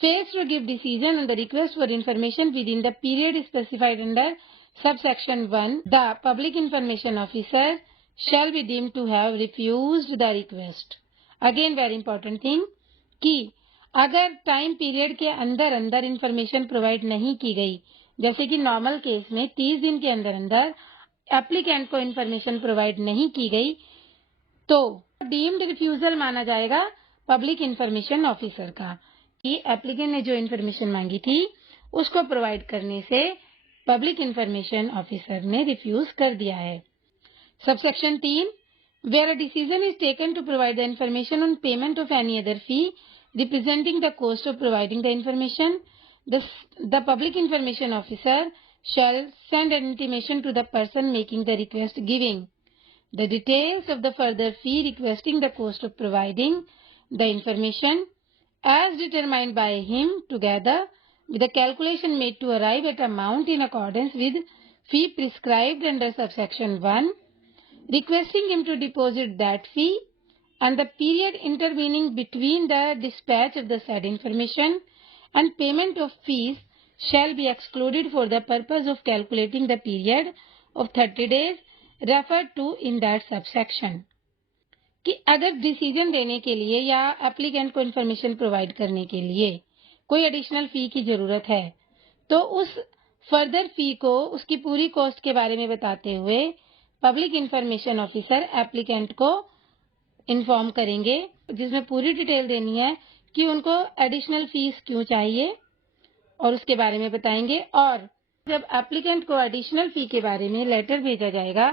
fails to give decision on the request for information within the period specified under subsection 1, the public information officer shall be deemed to have refused the request. Again very important thing कि अगर time period के अंदर अंदर information provide नहीं की गई, जैसे कि नॉर्मल केस में 30 दिन के अंदर अंदर एप्लीकेंट को इन्फॉर्मेशन प्रोवाइड नहीं की गई तो डीम्ड रिफ्यूजल माना जाएगा पब्लिक इन्फॉर्मेशन ऑफिसर का, कि एप्लीकेंट ने जो इन्फॉर्मेशन मांगी थी उसको प्रोवाइड करने से पब्लिक इन्फॉर्मेशन ऑफिसर ने रिफ्यूज कर दिया है। Subsection 3, where a decision is taken to provide the information on payment of any other fee representing the cost of providing the information, the public information officer shall send an intimation to the person making the request giving the details of the further fee requesting the cost of providing the information as determined by him together with the calculation made to arrive at amount in accordance with fee prescribed under subsection 1, requesting him to deposit that fee and the period intervening between the dispatch of the said information and payment of fees shall be excluded for the purpose of calculating the period of 30 days referred to in that subsection। कि अगर decision देने के लिए या applicant को information provide करने के लिए कोई एडिशनल फी की जरूरत है तो उस फर्दर फी को उसकी पूरी कॉस्ट के बारे में बताते हुए पब्लिक इन्फॉर्मेशन ऑफिसर एप्लीकेंट को इन्फॉर्म करेंगे, जिसमें पूरी डिटेल देनी है कि उनको एडिशनल फीस क्यों चाहिए और उसके बारे में बताएंगे। और जब एप्लीकेंट को एडिशनल फी के बारे में लेटर भेजा जाएगा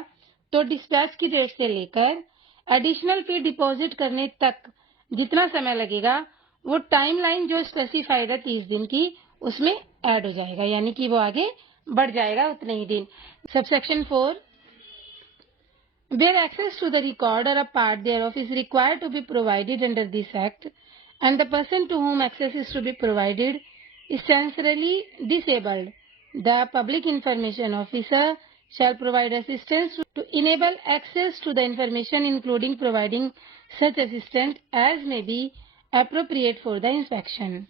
तो डिस्पैच की डेट से लेकर एडिशनल फी डिपॉजिट करने तक जितना समय लगेगा वो टाइमलाइन जो स्पेसिफाइड है 30 दिन की उसमें ऐड हो जाएगा, यानी कि वो आगे बढ़ जाएगा उतने ही दिन। Subsection 4, where access to the record or a part thereof is required to be provided under this act and the person to whom access is to be provided is temporarily disabled, the public information officer shall provide assistance to enable access to the information, including providing such assistance as may be appropriate for the inspection।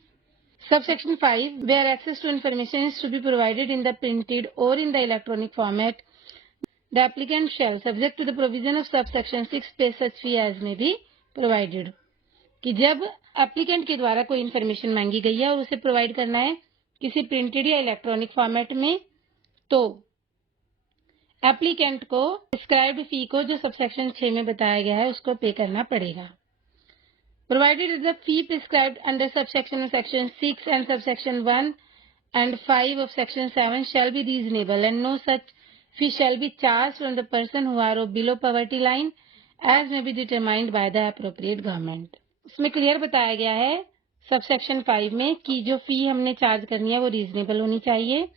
Subsection 5, where access to information is to be provided in the printed or in the electronic format, the applicant shall, subject to the provision of subsection 6, pay such fee as may be provided। कि जब applicant के द्वारा कोई information मांगी गई है और उसे प्रोवाइड करना है किसी प्रिंटेड या इलेक्ट्रॉनिक फॉर्मेट में, तो एप्लीकेंट को प्रिस्क्राइब्ड फी को जो सबसेक्शन 6 में बताया गया है उसको पे करना पड़ेगा। Provided the fee prescribed under subsection section 6 and subsection 1 and 5 of section 7 shall be reasonable and no such fee shall be charged from the person who are below poverty line as may be determined by the appropriate government। इसमें clear बताया गया है subsection 5 में कि जो फी हमने charge करनी है वो रीजनेबल होनी चाहिए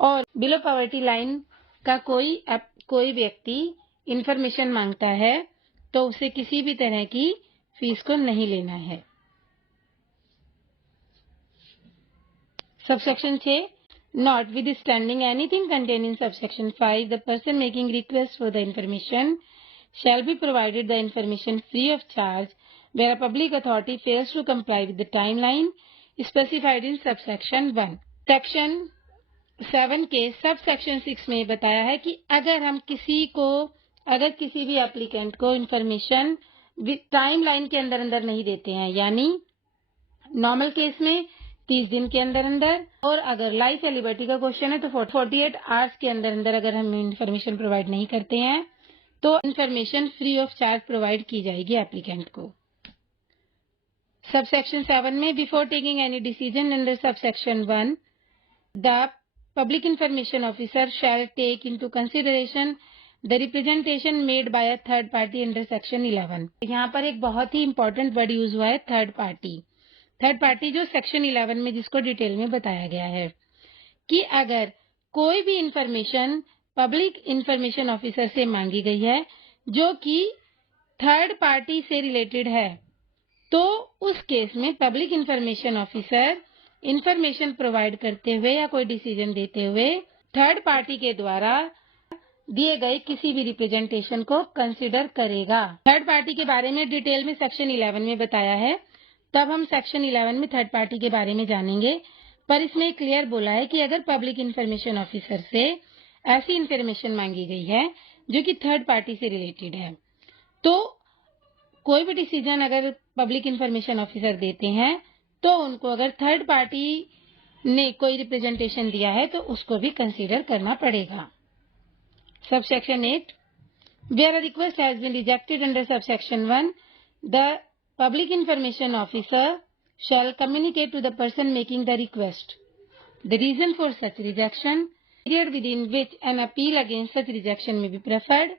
और बिलो पॉवर्टी लाइन का कोई व्यक्ति इंफॉर्मेशन मांगता है तो उसे किसी भी तरह की फीस को नहीं लेना है। Subsection 6, notwithstanding anything contained in subsection 5, the person making request for the information shall be provided the information free of charge where a public authority fails to comply with the timeline specified in subsection 1। Section 7 के subsection 6 में बताया है कि अगर किसी भी applicant को information timeline के अंदर नहीं देते हैं, यानी नॉर्मल केस में 30 दिन के अंदर और अगर लाइफ या लिबर्टी का क्वेश्चन है तो 48 आवर्स के अंदर अगर हम इन्फॉर्मेशन प्रोवाइड नहीं करते हैं तो information free of charge provide की जाएगी एप्लीकेंट को। सबसेक्शन 7 में before taking any decision under subsection 1 the public information officer shall take into consideration the representation made by a third party under section 11। यहाँ पर एक बहुत ही इंपॉर्टेंट वर्ड यूज हुआ है थर्ड पार्टी जो सेक्शन 11 में जिसको डिटेल में बताया गया है कि अगर कोई भी इंफॉर्मेशन पब्लिक इंफॉर्मेशन ऑफिसर से मांगी गई है जो कि थर्ड पार्टी से रिलेटेड है तो उस केस में public information officer information provide करते हुए या कोई डिसीजन देते हुए थर्ड पार्टी के द्वारा दिए गए किसी भी रिप्रेजेंटेशन को कंसिडर करेगा। थर्ड पार्टी के बारे में डिटेल में सेक्शन 11 में बताया है, तब हम सेक्शन 11 में थर्ड पार्टी के बारे में जानेंगे, पर इसमें क्लियर बोला है कि अगर पब्लिक इंफॉर्मेशन ऑफिसर से ऐसी इंफॉर्मेशन मांगी गई है जो कि थर्ड पार्टी से रिलेटेड है तो कोई भी डिसीजन अगर पब्लिक इंफॉर्मेशन ऑफिसर देते हैं तो उनको अगर थर्ड पार्टी ने कोई रिप्रेजेंटेशन दिया है तो उसको भी कंसीडर करना पड़ेगा। Subsection 8. Where a request has been rejected under subsection 1, the public information officer shall communicate to the person making the request the reason for such rejection, period within which an appeal against such rejection may be preferred,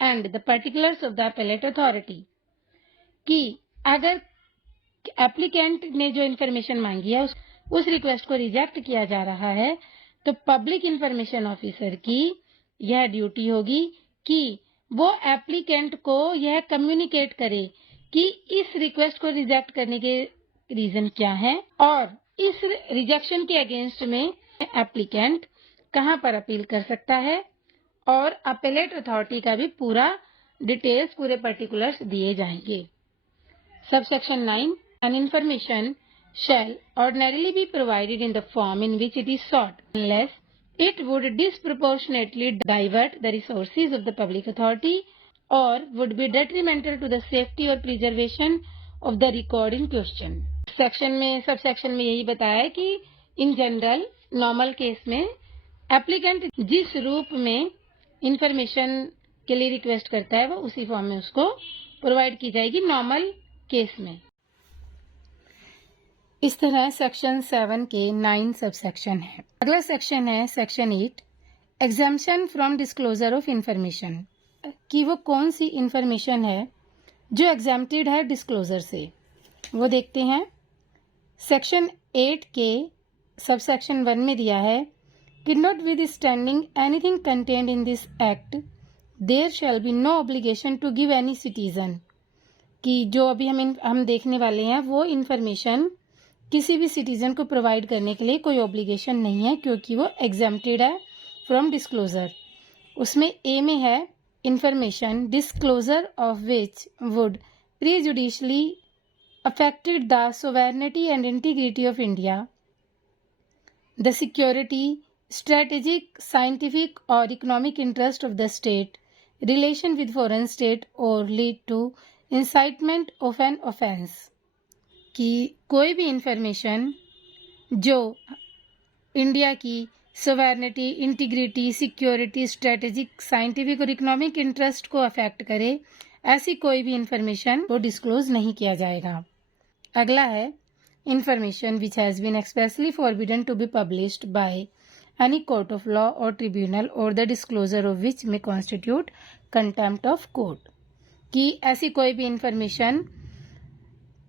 and the particulars of the appellate authority. कि अगर applicant ने जो information मांगी है उस request को reject किया जा रहा है तो पब्लिक इंफॉर्मेशन ऑफिसर की यह ड्यूटी होगी कि वो एप्लीकेंट को यह कम्युनिकेट करे कि इस रिक्वेस्ट को रिजेक्ट करने के रीजन क्या है और इस रिजेक्शन के अगेंस्ट में एप्लीकेंट कहां पर अपील कर सकता है और अपेलेट अथॉरिटी का भी पूरा डिटेल्स पूरे पर्टिकुलर्स दिए जाएंगे. Subsection 9. An information shall ordinarily be provided in the form in which it is sought unless it would disproportionately divert the resources of the public authority or would be detrimental to the safety or preservation of the record in question. Subsection में यही बताया है कि in general normal case में applicant जिस रूप में information के लिए रिक्वेस्ट करता है वो उसी फॉर्म में उसको प्रोवाइड की जाएगी नॉर्मल केस में. इस तरह सेक्शन 7 के 9 सबसेक्शन है. अगला सेक्शन है section 8 exemption from disclosure of information कि वो कौन सी इंफॉर्मेशन है जो एग्जाम्प्टेड है डिस्क्लोजर से वो देखते हैं. सेक्शन 8 के सबसेक्शन 1 में दिया है कि notwithstanding anything contained in this act there shall be no obligation to give any citizen कि जो अभी हम देखने वाले हैं वो इन्फॉर्मेशन किसी भी सिटीजन को प्रोवाइड करने के लिए कोई ऑब्लिगेशन नहीं है क्योंकि वो एग्जेम्प्टेड है फ्रॉम डिस्क्लोजर. उसमें ए में है information disclosure of which would prejudicially affected the sovereignty and integrity of India, the security, strategic, scientific और economic interest of the state, relation with foreign state और lead to incitement of an offence कि कोई भी information जो India की sovereignty, integrity, security, strategic, scientific और economic interest को affect करे ऐसी कोई भी इंफॉर्मेशन को डिस्क्लोज नहीं किया जाएगा. अगला है information which has been expressly forbidden to be published by any court of law और ट्रिब्यूनल और the disclosure of which may constitute contempt of court कि ऐसी कोई भी इंफॉर्मेशन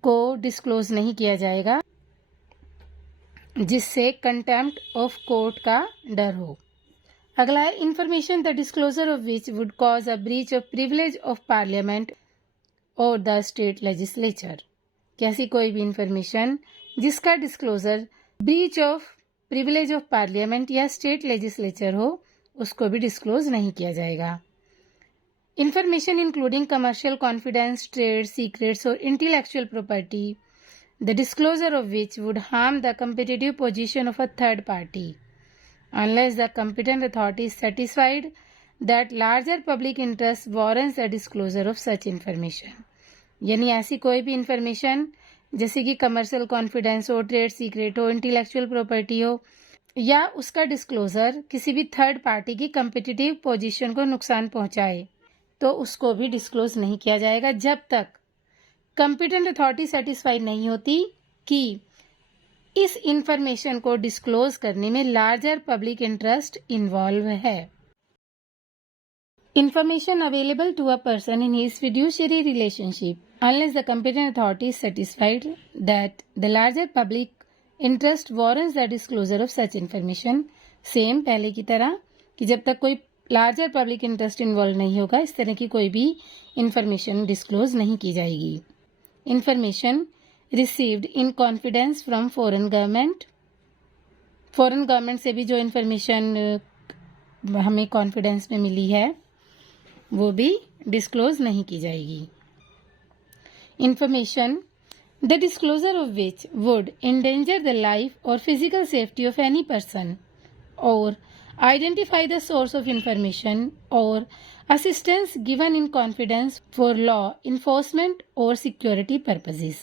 को डिस्क्लोज नहीं किया जाएगा जिससे कंटेम्प्ट ऑफ कोर्ट का डर हो. अगला है information the disclosure of which would cause a breach of privilege of parliament और द स्टेट लेजिस्लेचर कि ऐसी कोई भी इंफॉर्मेशन जिसका disclosure breach of privilege of parliament या स्टेट लेजिस्लेचर हो उसको भी डिस्क्लोज नहीं किया जाएगा. Information including commercial confidence, trade secrets or intellectual property, the disclosure of which would harm the competitive position of a third party, unless the competent authority is satisfied that larger public interest warrants the disclosure of such information. यानी ऐसी कोई भी information जैसे कि commercial confidence हो, trade secret हो, intellectual property हो या उसका डिस्क्लोजर किसी भी थर्ड पार्टी की कम्पिटिटिव पोजीशन को नुकसान पहुंचाए तो उसको भी डिस्क्लोज नहीं किया जाएगा जब तक कॉम्पिटेंट अथॉरिटी सेटिस्फाइड नहीं होती कि इस इंफॉर्मेशन को डिस्क्लोज करने में लार्जर पब्लिक इंटरेस्ट इन्वॉल्व है. Information available to a person in his fiduciary relationship unless the competent authority is satisfied that the larger public interest warrants the disclosure of such information. Same पहले की तरह कि जब तक कोई larger public interest involve नहीं होगा इस तरह की कोई भी इंफॉर्मेशन डिस्क्लोज नहीं की जाएगी. Information received in confidence from foreign government से भी जो इंफॉर्मेशन हमें कॉन्फिडेंस में मिली है वो भी डिस्क्लोज नहीं की जाएगी. Information the disclosure of which would endanger the life or physical safety of any person or identify the source of information or assistance given in confidence for law enforcement or security purposes.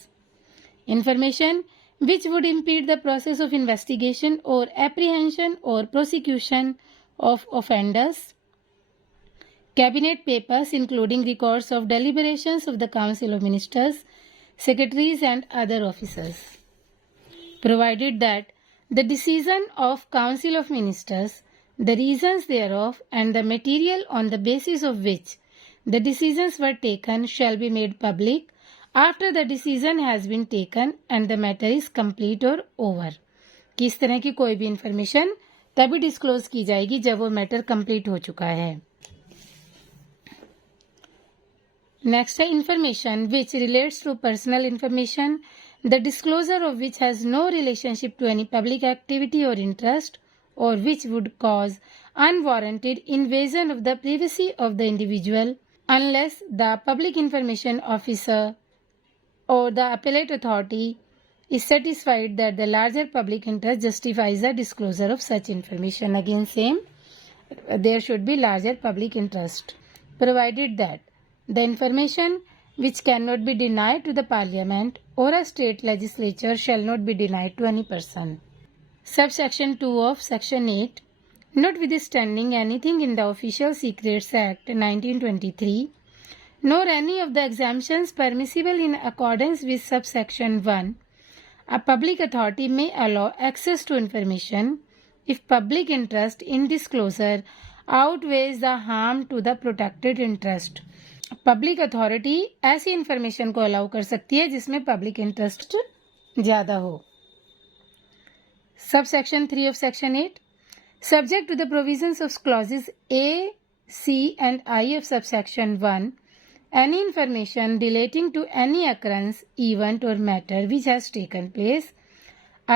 Information which would impede the process of investigation or apprehension or prosecution of offenders cabinet papers including records of deliberations of the Council of Ministers, secretaries and other officers. Provided that the decision of Council of Ministers, the reasons thereof and the material on the basis of which the decisions were taken shall be made public after the decision has been taken and the matter is complete or over. कि इस तरह की कोई भी information तभी disclose की जाएगी जब वो मैटर कंप्लीट हो चुका है. नेक्स्ट है information which relates to personal information, the disclosure of which has no relationship to any public activity or interest, or which would cause unwarranted invasion of the privacy of the individual unless the public information officer or the appellate authority is satisfied that the larger public interest justifies the disclosure of such information. Again same, there should be larger public interest, provided that the information which cannot be denied to the Parliament or a state legislature shall not be denied to any person. Subsection 2 of Section 8. Notwithstanding anything in the Official Secrets Act 1923, nor any of the exemptions permissible in accordance with subsection 1, a public authority may allow access to information if public interest in disclosure outweighs the harm to the protected interest. Public authority ऐसी information को allow कर सकती है जिसमें public interest ज्यादा हो. Sub section 3 of section 8. Subject to the provisions of clauses A, C and I of subsection 1, any information relating to any occurrence, event or matter which has taken place,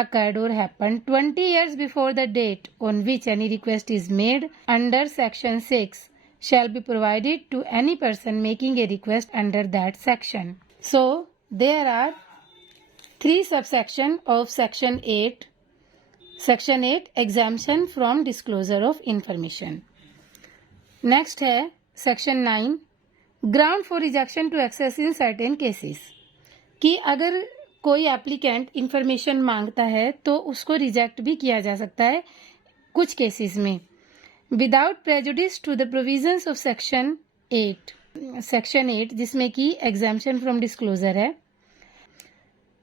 occurred or happened 20 years before the date on which any request is made under section 6 shall be provided to any person making a request under that section. So, there are 3 subsections of section 8. Section 8, exemption from disclosure of information. Next है section 9, ground for rejection to access in certain cases. कि अगर कोई applicant information मांगता है तो उसको reject भी किया जा सकता है कुछ केसेस में. Without prejudice to the provisions of section 8. Section 8 जिसमें कि exemption from disclosure है.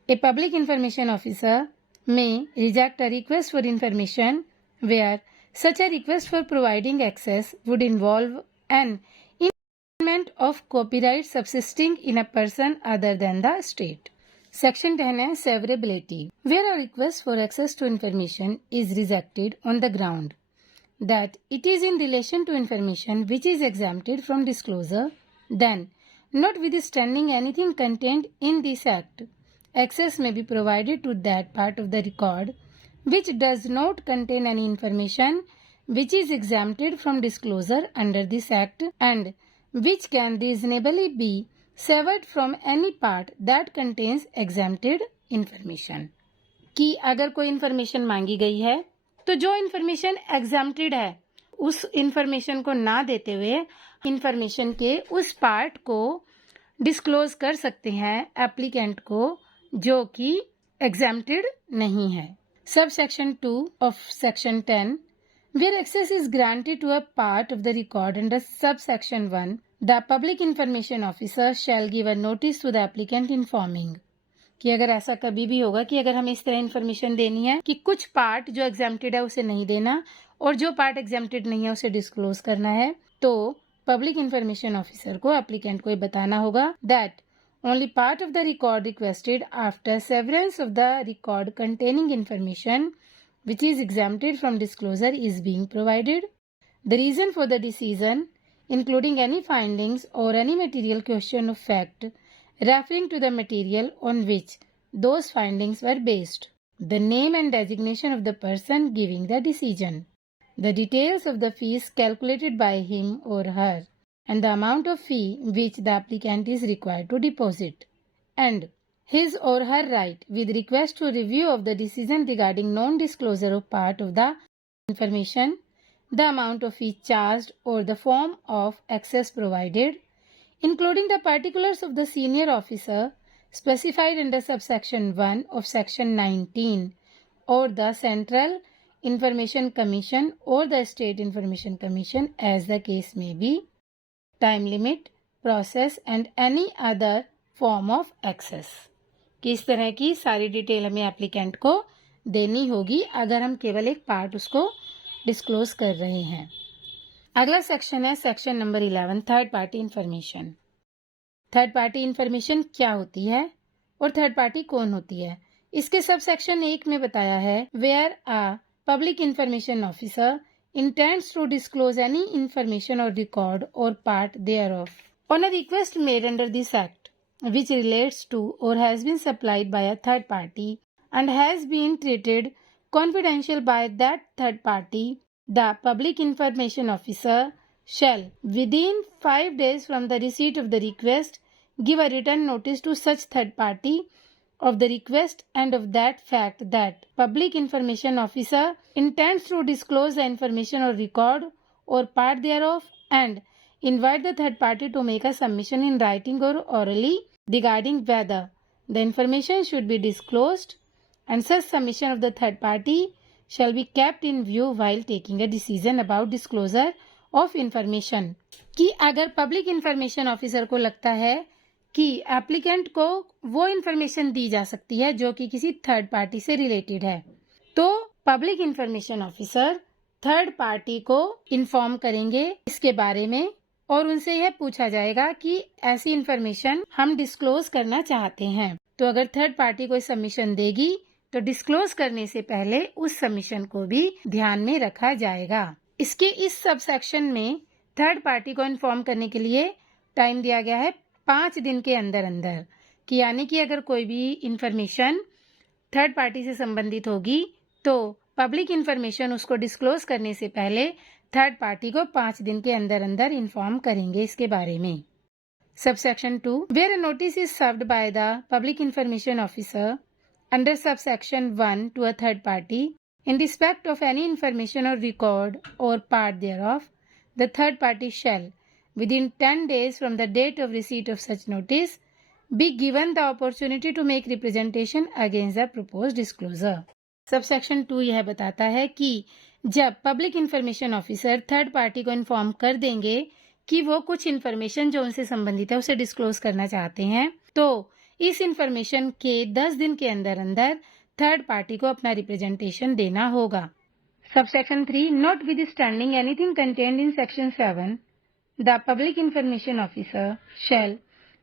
A public information officer may reject a request for information where such a request for providing access would involve an infringement of copyright subsisting in a person other than the state. Section 10 है severability. Where a request for access to information is rejected on the ground that it is in relation to information which is exempted from disclosure, then, notwithstanding anything contained in this act, access may be provided to that part of the record which does not contain any information which is exempted from disclosure under this act and which can reasonably be severed from any part that contains exempted information. कि अगर कोई information मांगी गई है तो जो information exempted है उस इन्फॉर्मेशन को ना देते हुए इन्फॉर्मेशन के उस पार्ट को डिस्क्लोज कर सकते हैं एप्लीकेंट को जो कि एग्जाम्प्टेड नहीं है. Sub section 2 of section 10, where access is granted to a part of the record under sub section 1, the public information officer shall give a notice to the applicant informing. कि अगर ऐसा कभी भी होगा कि अगर हमें इस तरह इन्फॉर्मेशन देनी है कि कुछ पार्ट जो एग्जाम्प्टेड है उसे नहीं देना और जो पार्ट एग्जाम्प्टेड नहीं है उसे डिस्क्लोज करना है, तो पब्लिक इंफॉर्मेशन ऑफिसर को एप्लीकेंट को ये बताना होगा that only part of the record requested after severance of the record containing information which is exempted from disclosure is being provided. The reason for the decision including any findings और any material question of fact referring to the material on which those findings were based, the name and designation of the person giving the decision, the details of the fees calculated by him or her, and the amount of fee which the applicant is required to deposit, and his or her right with request to review of the decision regarding non-disclosure of part of the information, the amount of fee charged or the form of access provided, including the particulars of the senior officer specified under subsection 1 of section 19 or the Central Information Commission or the State Information Commission as the case may be, time limit, process and any other form of access. किस तरह की सारी detail हमें applicant को देनी होगी अगर हम केवल एक पार्ट उसको डिस्क्लोज कर रहे हैं। अगला सेक्शन है section number 11, third party information. Third party information क्या होती है और थर्ड पार्टी कौन होती है, इसके सब सेक्शन 1 में बताया है where a public information officer intends to disclose any information or record or part thereof on a request made under this act which relates to or has been supplied by a third party and has been treated confidential by that third party, the public information officer shall within 5 days from the receipt of the request give a written notice to such third party of the request and of that fact that public information officer intends to disclose the information or record or part thereof and invite the third party to make a submission in writing or orally regarding whether the information should be disclosed, and such submission of the third party shall be kept in view while taking a decision about disclosure of information। कि अगर public information officer को लगता है कि applicant को वो information दी जा सकती है जो कि किसी थर्ड पार्टी से रिलेटेड है, तो public information officer third party को इन्फॉर्म करेंगे इसके बारे में और उनसे यह पूछा जाएगा कि ऐसी इन्फॉर्मेशन हम डिस्क्लोज करना चाहते हैं। तो अगर थर्ड पार्टी कोई सबमिशन देगी तो डिस्क्लोज करने से पहले उस सबमिशन को भी ध्यान में रखा जाएगा। इसके इस सब सेक्शन में थर्ड पार्टी को इन्फॉर्म करने के लिए टाइम दिया गया है 5 दिन के अंदर अंदर, कि यानी कि अगर कोई भी इंफॉर्मेशन थर्ड पार्टी से संबंधित होगी तो पब्लिक इंफॉर्मेशन उसको डिस्क्लोज करने से पहले थर्ड पार्टी को 5 दिन के अंदर अंदर इन्फॉर्म करेंगे इसके बारे में। Subsection 2, where a notice is served by the public information officer under subsection 1 to a third party in respect of any information और रिकॉर्ड और part thereof, the third party shall within 10 days from the date of receipt of such notice be given the opportunity to make representation against the proposed disclosure। Subsection 2 यह बताता है कि जब public information officer third party को inform कर देंगे कि वो कुछ इन्फॉर्मेशन जो उनसे संबंधित है उसे डिस्क्लोज करना चाहते हैं, तो इस इन्फॉर्मेशन के 10 दिन के अंदर अंदर थर्ड पार्टी को अपना रिप्रेजेंटेशन देना होगा। Subsection 3, not with standing anything contained in section 7, the public information officer shall,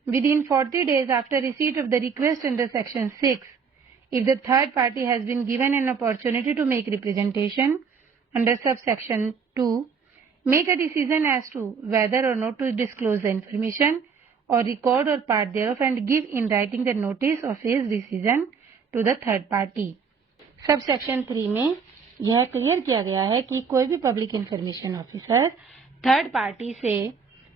within 40 days after receipt of the request under section 6, if the third party has been given an opportunity to make representation under subsection 2, make a decision as to whether or not to disclose the information or record or part thereof and give in writing the notice of his decision to the third party। Subsection 3 में यह clear किया गया है कि कोई भी public information officer third party से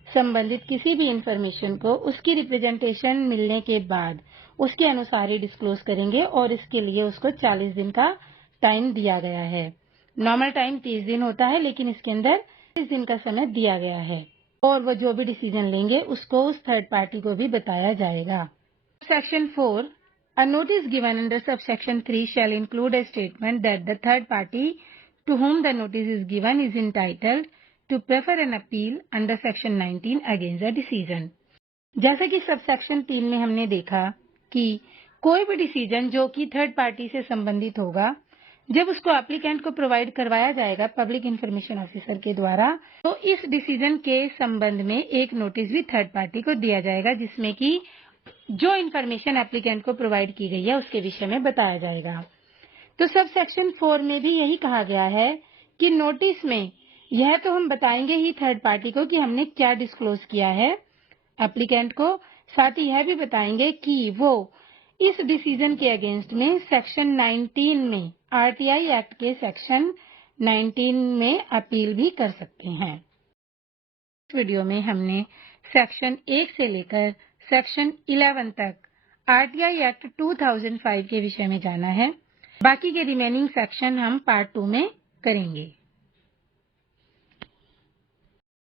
संबंधित किसी भी इंफॉर्मेशन को उसकी रिप्रेजेंटेशन मिलने के बाद उसके अनुसार ही डिस्क्लोज करेंगे और इसके लिए उसको 40 दिन का टाइम दिया गया है। नॉर्मल टाइम 30 दिन होता है, लेकिन इसके अंदर 30 दिन का समय दिया गया है और वो जो भी डिसीजन लेंगे उसको उस थर्ड पार्टी को भी बताया जाएगा। Section 4, a notice given under subsection 3 shall include a statement that the third party to whom the notice is given is entitled to prefer an appeal under section 19 against the decision। जैसे कि subsection 3 में हमने देखा कि कोई भी decision जो कि थर्ड पार्टी से संबंधित होगा, जब उसको एप्लीकेंट को प्रोवाइड करवाया जाएगा पब्लिक इंफॉर्मेशन ऑफिसर के द्वारा, तो इस डिसीजन के संबंध में एक नोटिस भी थर्ड पार्टी को दिया जाएगा जिसमें कि जो इन्फॉर्मेशन एप्लीकेंट को प्रोवाइड की गई है उसके विषय में बताया जाएगा। तो सबसेक्शन 4 में भी यही कहा गया है कि नोटिस में यह तो हम बताएंगे ही थर्ड पार्टी को कि हमने क्या डिस्क्लोज किया है एप्लीकेंट को, साथ ही यह भी बताएंगे कि वो इस डिसीजन के अगेंस्ट में सेक्शन 19 में आरटीआई एक्ट के सेक्शन 19 में अपील भी कर सकते हैं। इस वीडियो में हमने सेक्शन 1 से लेकर सेक्शन 11 तक आरटीआई एक्ट 2005 के विषय में जाना है। बाकी के रिमेनिंग सेक्शन हम पार्ट 2 में करेंगे।